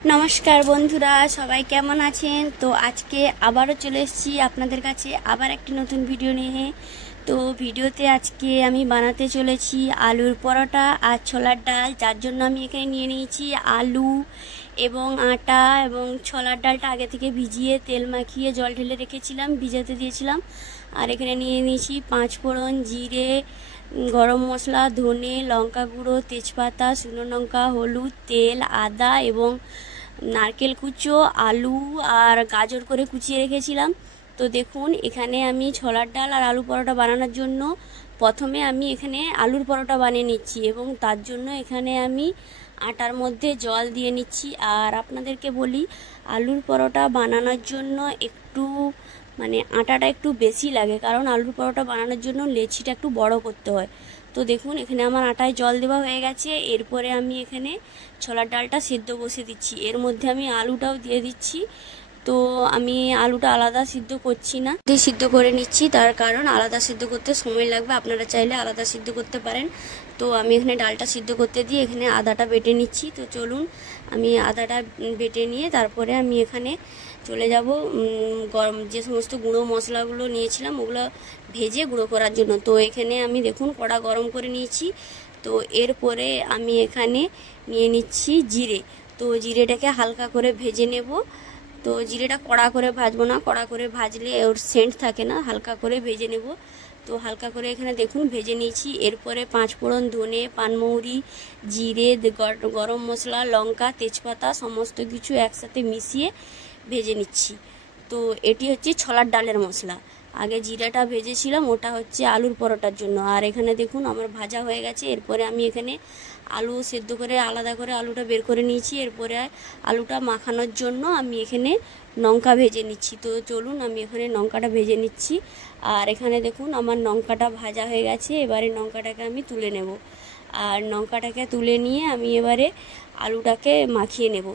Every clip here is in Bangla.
नमस्कार बंधुरा सबाई केमन आছেন। तो आज के आबारो चले एसेছি আপনাদের কাছে আবার একটি নতুন ভিডিও নিয়ে। তো ভিডিওতে আজকে আমি বানাতে চলেছি আলুর পরোটা আর ছোলার ডাল, যার জন্য আমি এখানে নিয়ে নিয়েছি আলু এবং আটা এবং ছোলার ডালটা আগে থেকে ভিজিয়ে তেল মাখিয়ে জল ঢেলে রেখেছিলাম, ভিজাতে দিয়েছিলাম। আর এখানে নিয়ে নিয়েছি 5 ফোড়ন, জিরে, গরম মশলা, ধনে, লঙ্কা গুঁড়ো, তেজপাতা, শুকনো লঙ্কা, হলুদ, তেল, আদা এবং নারকেল কুচো, আলু আর গাজর করে কুচিয়ে রেখেছিলাম। তো দেখুন এখানে আমি ছোলার ডাল আর আলু পরোটা বানানোর জন্য প্রথমে আমি এখানে আলুর পরোটা বানিয়ে নিচ্ছি এবং তার জন্য এখানে আমি আটার মধ্যে জল দিয়ে নিচ্ছি। আর আপনাদেরকে বলি, আলুর পরোটা বানানোর জন্য একটু আটাটা একটু বেশি লাগে, কারণ আলুর পরোটা বানানোর জন্য লেচিটা একটু বড় করতে হয়। তো দেখুন এখানে আমার আটায় জল দেওয়া হয়ে গেছে। এরপরে আমি এখানে ছোলার ডালটা সিদ্ধ বসিয়ে দিচ্ছি, এর মধ্যে আমি আলুটাও দিয়ে দিচ্ছি। তো আমি আলুটা আলাদা সিদ্ধ করছি না, সিদ্ধ করে নিচ্ছি, তার কারণ আলাদা সিদ্ধ করতে সময় লাগবে, আপনারা চাইলে আলাদা সিদ্ধ করতে পারেন। তো আমি এখানে ডালটা সিদ্ধ করতে দিয়ে এখানে আদাটা বেটে নিচ্ছি। তো চলুন আমি আদাটা বেটে নিয়ে তারপরে আমি এখানে চলে যাব গরম যে সমস্ত গুঁড়ো মশলাগুলো নিয়েছিলাম ওগুলো ভেজে গুঁড়ো করার জন্য। তো এখানে আমি দেখুন কড়া গরম করে নিয়েছি। তো এরপরে আমি এখানে নিয়ে নিচ্ছি জিরে। তো জিরেটাকে হালকা করে ভেজে নেব। তো জিরেটা কড়া করে ভাজবো না, কড়া করে ভাজলে ওর সেন্ট থাকে না, হালকা করে ভেজে নেব। তো হালকা করে এখানে দেখুন ভেজে নিয়েছি। এরপরে 5 ফোড়ন, ধনে, পানমৌরি, জিরে, গরম মশলা, লঙ্কা, তেজপাতা সমস্ত কিছু একসাথে মিশিয়ে ভেজে নিচ্ছি। তো এটি হচ্ছে ছোলার ডালের মশলা। আগে জিরাটা ভেজেছিলাম, ওটা হচ্ছে আলুর পরোটার জন্য। আর এখানে দেখুন আমার ভাজা হয়ে গেছে। এরপরে আমি এখানে আলু সেদ্ধ করে আলাদা করে আলুটা বের করে নিয়েছি। এরপরে আলুটা মাখানোর জন্য আমি এখানে লঙ্কা ভেজে নিচ্ছি। তো চলুন আমি এখানে লঙ্কাটা ভেজে নিচ্ছি। আর এখানে দেখুন আমার লঙ্কাটা ভাজা হয়ে গেছে। এবারে লঙ্কাটাকে আমি তুলে নেব। আর লঙ্কাটাকে তুলে নিয়ে আমি এবারে আলুটাকে মাখিয়ে নেব।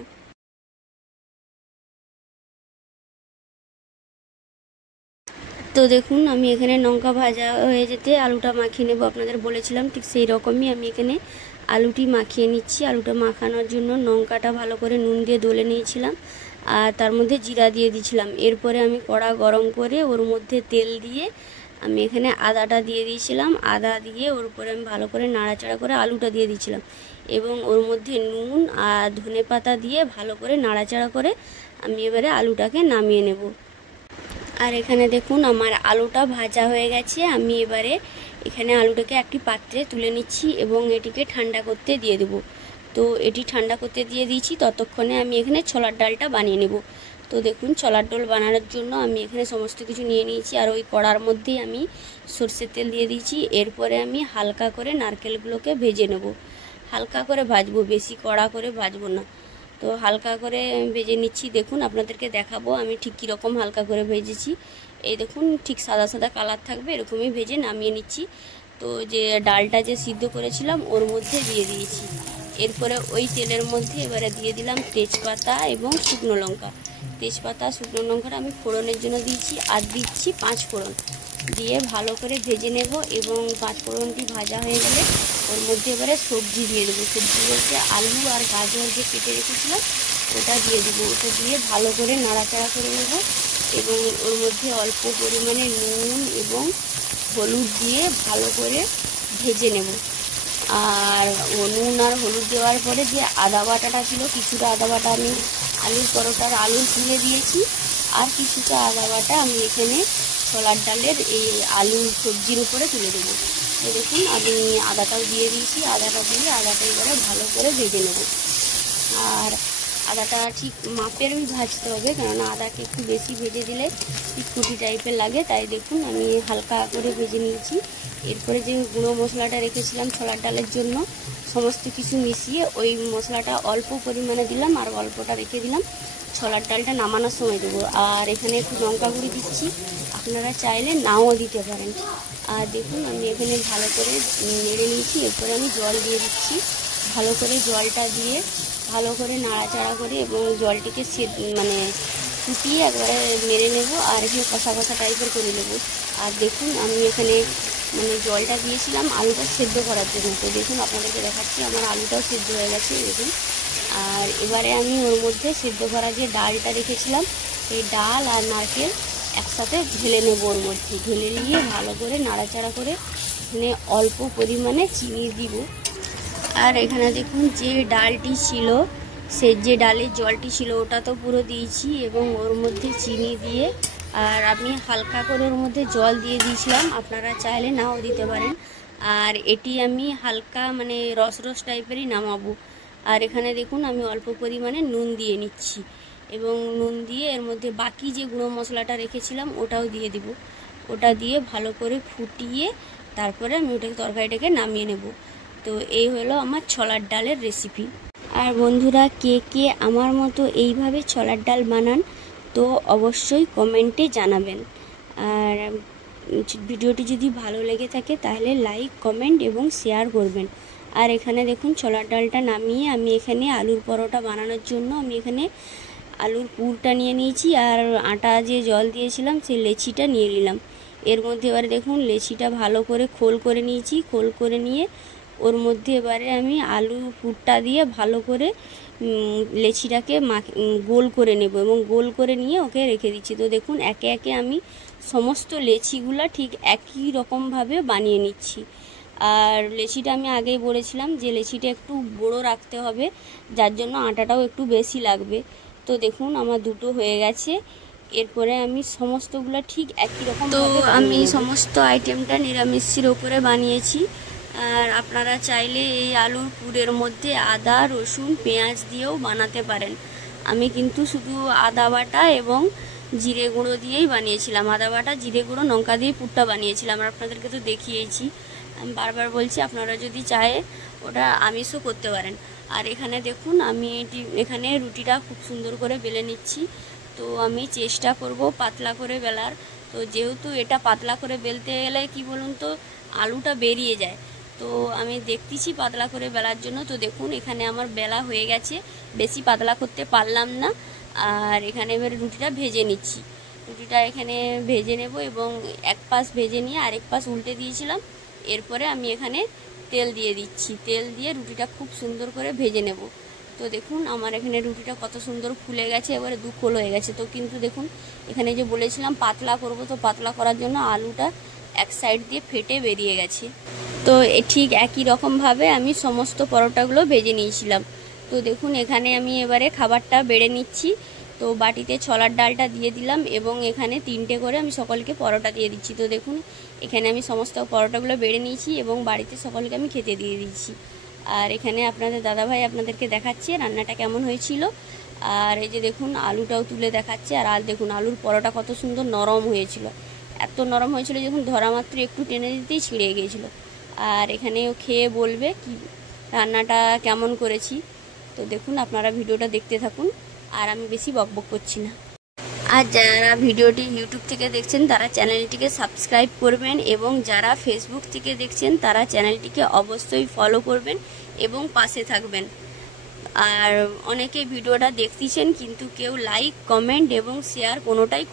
তো দেখুন আমি এখানে লঙ্কা ভাজা হয়ে যেতে আলুটা মাখিয়ে নেব, আপনাদের বলেছিলাম ঠিক সেই রকমই আমি এখানে আলুটি মাখিয়ে নিচ্ছি। আলুটা মাখানোর জন্য লঙ্কাটা ভালো করে নুন দিয়ে দলে নিয়েছিলাম আর তার মধ্যে জিরা দিয়ে দিয়েছিলাম। এরপরে আমি কড়া গরম করে ওর মধ্যে তেল দিয়ে আমি এখানে আদাটা দিয়ে দিয়েছিলাম। আদা দিয়ে ওর উপরে আমি ভালো করে নাড়াচাড়া করে আলুটা দিয়ে দিয়েছিলাম এবং ওর মধ্যে নুন আর ধনেপাতা দিয়ে ভালো করে নাড়াচাড়া করে আমি এবারে আলুটাকে নামিয়ে নেব। আর এখানে দেখুন আমার আলুটা ভাজা হয়ে গেছে। আমি এবারে এখানে আলুটাকে একটি পাত্রে তুলে নিচ্ছি এবং এটিকে ঠান্ডা করতে দিয়ে দেব। তো এটি ঠান্ডা করতে দিয়ে দিয়েছি, ততক্ষণে আমি এখানে ছোলার ডালটা বানিয়ে নেব। তো দেখুন ছোলার ডাল বানানোর জন্য আমি এখানে সমস্ত কিছু নিয়ে নিয়েছি আর ওই কড়ার মধ্যেই আমি সরষের তেল দিয়ে দিয়েছি। এরপরে আমি হালকা করে নারকেলগুলোকে ভেজে নেব, হালকা করে ভাজবো, বেশি কড়া করে ভাজবো না। তো হালকা করে ভেজে নিচ্ছি। দেখুন আপনাদেরকে দেখাবো আমি ঠিক কীরকম হালকা করে ভেজেছি। এই দেখুন ঠিক সাদা সাদা কালার থাকবে, এরকমই ভেজে নামিয়ে নিচ্ছি। তো যে ডালটা যে সিদ্ধ করেছিলাম ওর মধ্যে দিয়ে দিয়েছি। এরপরে ওই তেলের মধ্যে এবারে দিয়ে দিলাম তেজপাতা এবং শুকনো লঙ্কা। তেজপাতা শুকনো লঙ্কাটা আমি ফোড়নের জন্য দিয়েছি আর দিচ্ছি 5 ফোড়ন দিয়ে ভালো করে ভেজে নেব এবং 5 ফোড়নটি ভাজা হয়ে গেলে ওর মধ্যে এবারে সবজি দিয়ে দেবো। সবজি বলতে আলু আর গাজর যে কেটে রেখেছিলাম ওটা দিয়ে দেবো। ওটা দিয়ে ভালো করে নাড়াচাড়া করে নেব এবং ওর মধ্যে অল্প পরিমাণে নুন এবং হলুদ দিয়ে ভালো করে ভেজে নেব। আর নুন আর হলুদ দেওয়ার পরে যে আদা বাটাটা ছিল, কিছুটা আদা বাটা আমি আলুর পরোটার আলুর তুলে দিয়েছি আর কিছুটা আদা বাটা আমি এখানে ছোলার ডালের এই আলুর সবজির উপরে তুলে দেবো। তো দেখুন আমি আদাটাও দিয়ে দিয়েছি। আদাটা দিয়ে আদাটা এবারে ভালো করে ভেজে নেব। আর আদাটা ঠিক মাপেরই ভাজতে হবে, কেননা আদাকে একটু বেশি ভেজে দিলে চিটকুটি টাইপের লাগে, তাই দেখুন আমি হালকা করে ভেজে নিয়েছি। এরপরে যে গুঁড়ো মশলাটা রেখেছিলাম ছোলার ডালের জন্য সমস্ত কিছু মিশিয়ে ওই মশলাটা অল্প পরিমাণে দিলাম আর অল্পটা রেখে দিলাম, ছোলার ডালটা নামানোর সময় দেবো। আর এখানে একটু লঙ্কা গুঁড়ি দিচ্ছি, আপনারা চাইলে নাও দিতে পারেন। আর দেখুন আমি এখানে ভালো করে নেড়ে নিয়েছি। এরপরে আমি জল দিয়ে দিচ্ছি। ভালো করে জলটা দিয়ে ভালো করে নাড়াচাড়া করে এবং জলটিকে ফুটিয়ে একবারে মেরে নেব আর এখানে কষা কষা টাইপের করে নেব। আর দেখুন আমি এখানে জলটা দিয়েছিলাম আলুটা সেদ্ধ করার জন্য। তো দেখুন আপনাদেরকে দেখাচ্ছি আমার আলুটাও সেদ্ধ হয়ে গেছে। দেখুন আর এবারে আমি ওর মধ্যে সেদ্ধ করা যে ডালটা রেখেছিলাম সেই ডাল আর নারকেল একসাথে ঢেলে নেব। ওর মধ্যে ঢেলে নিয়ে ভালো করে নাড়াচাড়া করে এখানে অল্প পরিমাণে চিনি দিব। আর এখানে দেখুন যে ডালটি ছিল, সে যে ডালের জলটি ছিল ওটা তো পুরো দিয়েছি এবং ওর মধ্যে চিনি দিয়ে, আর আমি হালকা করে ওর মধ্যে জল দিয়ে দিয়েছিলাম, আপনারা চাইলে নাও দিতে পারেন। আর এটি আমি হালকা মানে রস রস টাইপেরই নামাবো। আর এখানে দেখুন আমি অল্প পরিমাণে নুন দিয়ে নিচ্ছি এবং নুন দিয়ে এর মধ্যে বাকি যে গুঁড়ো মশলাটা রেখেছিলাম ওটাও দিয়ে দিব। ওটা দিয়ে ভালো করে ফুটিয়ে তারপরে আমি ওটাকে তরকারিটাকে নামিয়ে নেব। তো এই হলো আমার ছোলার ডালের রেসিপি। আর বন্ধুরা কে কে আমার মতো এইভাবে ছোলার ডাল বানান তো অবশ্যই কমেন্টে জানাবেন। আর ভিডিওটি যদি ভালো লেগে থাকে তাহলে লাইক, কমেন্ট এবং শেয়ার করবেন। আর এখানে দেখুন ছোলার ডালটা নামিয়ে আমি এখানে আলুর পরোটা বানানোর জন্য আমি এখানে আলুর পুরটা নিয়ে নিয়েছি আর আটা যে জল দিয়েছিলাম সেই লেচিটা নিয়ে নিলাম। এর মধ্যে এবারে দেখুন লেচিটা ভালো করে খোল করে নিয়েছি। খোল করে নিয়ে ওর মধ্যে এবারে আমি আলু পুরটা দিয়ে ভালো করে লেচিটাকে গোল করে নেব এবং গোল করে নিয়ে ওকে রেখে দিচ্ছি। তো দেখুন একে একে আমি সমস্ত লেচিগুলা ঠিক একই রকমভাবে বানিয়ে নিচ্ছি। আর লেচিটা আমি আগেই বলেছিলাম যে লেচিটা একটু বড়ো রাখতে হবে, যার জন্য আটাটাও একটু বেশি লাগবে। তো দেখুন আমার দুটো হয়ে গেছে। এরপরে আমি সমস্তগুলো ঠিক একই রকম, তো আমি সমস্ত আইটেমটা নিরামিষের ওপরে বানিয়েছি। আর আপনারা চাইলে এই আলুর পুরের মধ্যে আদা, রসুন, পেঁয়াজ দিয়েও বানাতে পারেন। আমি কিন্তু শুধু আদা বাটা এবং জিরে গুঁড়ো দিয়েই বানিয়েছিলাম। আদা বাটা, জিরে গুঁড়ো, লঙ্কা দিয়ে পুরটা বানিয়েছিলাম। আর আপনাদেরকে তো দেখিয়েছি। আমি বারবার বলছি আপনারা যদি চায় ওটা আমিষও করতে পারেন। আর এখানে দেখুন আমি এখানে রুটিটা খুব সুন্দর করে বেলে নিচ্ছি। তো আমি চেষ্টা করব পাতলা করে বেলার। তো যেহেতু এটা পাতলা করে বেলতে গেলে কি বলুন তো আলুটা বেরিয়ে যায়, তো আমি দেখতেছি পাতলা করে বেলার জন্য। তো দেখুন এখানে আমার বেলা হয়ে গেছে, বেশি পাতলা করতে পারলাম না। আর এখানে এবার রুটিটা ভেজে নিচ্ছি। রুটিটা এখানে ভেজে নেব এবং এক পাশ ভেজে নিয়ে আরেক পাশ উল্টে দিয়েছিলাম। এরপরে আমি এখানে তেল দিয়ে দিচ্ছি। তেল দিয়ে রুটিটা খুব সুন্দর করে ভেজে নেব। তো দেখুন আমার এখানে রুটিটা কত সুন্দর ফুলে গেছে, এবারে দু খোল হয়ে গেছে। তো কিন্তু দেখুন এখানে যে বলেছিলাম পাতলা করব, তো পাতলা করার জন্য আলুটা এক সাইড দিয়ে ফেটে বেরিয়ে গেছে। তো ঠিক একই রকমভাবে আমি সমস্ত পরোটাগুলো ভেজে নিয়েছিলাম। তো দেখুন এখানে আমি এবারে খাবারটা বেড়ে নিচ্ছি। তো বাটিতে ছোলার ডালটা দিয়ে দিলাম এবং এখানে 3টে করে আমি সকলকে পরোটা দিয়ে দিচ্ছি। তো দেখুন এখানে আমি সমস্ত পরোটাগুলো বেড়ে নিয়েছি এবং বাড়িতে সকলকে আমি খেতে দিয়ে দিচ্ছি। আর এখানে আপনাদের দাদাভাই আপনাদেরকে দেখাচ্ছে রান্নাটা কেমন হয়েছিল। আর এই যে দেখুন আলুটাও তুলে দেখাচ্ছে। আর দেখুন আলুর পরোটা কত সুন্দর নরম হয়েছিল, এত নরম হয়েছিল যখন ধরা মাত্র একটু টেনে দিতেই ছিঁড়ে গিয়েছিল। আর এখানেও খেয়ে বলবে কি রান্নাটা কেমন করেছি। তো দেখুন আপনারা ভিডিওটা দেখতে থাকুন, আর আমি বেশি বকবক করছি না। আর যারা ভিডিওটি ইউটিউব থেকে দেখছেন তারা চ্যানেলটিকে সাবস্ক্রাইব করবেন এবং যারা ফেসবুক থেকে দেখছেন তারা চ্যানেলটিকে অবশ্যই ফলো করবেন এবং পাশে থাকবেন। আর অনেকে ভিডিওটা দেখতেছেন কিন্তু কেউ লাইক, কমেন্ট এবং শেয়ার কোনোটাই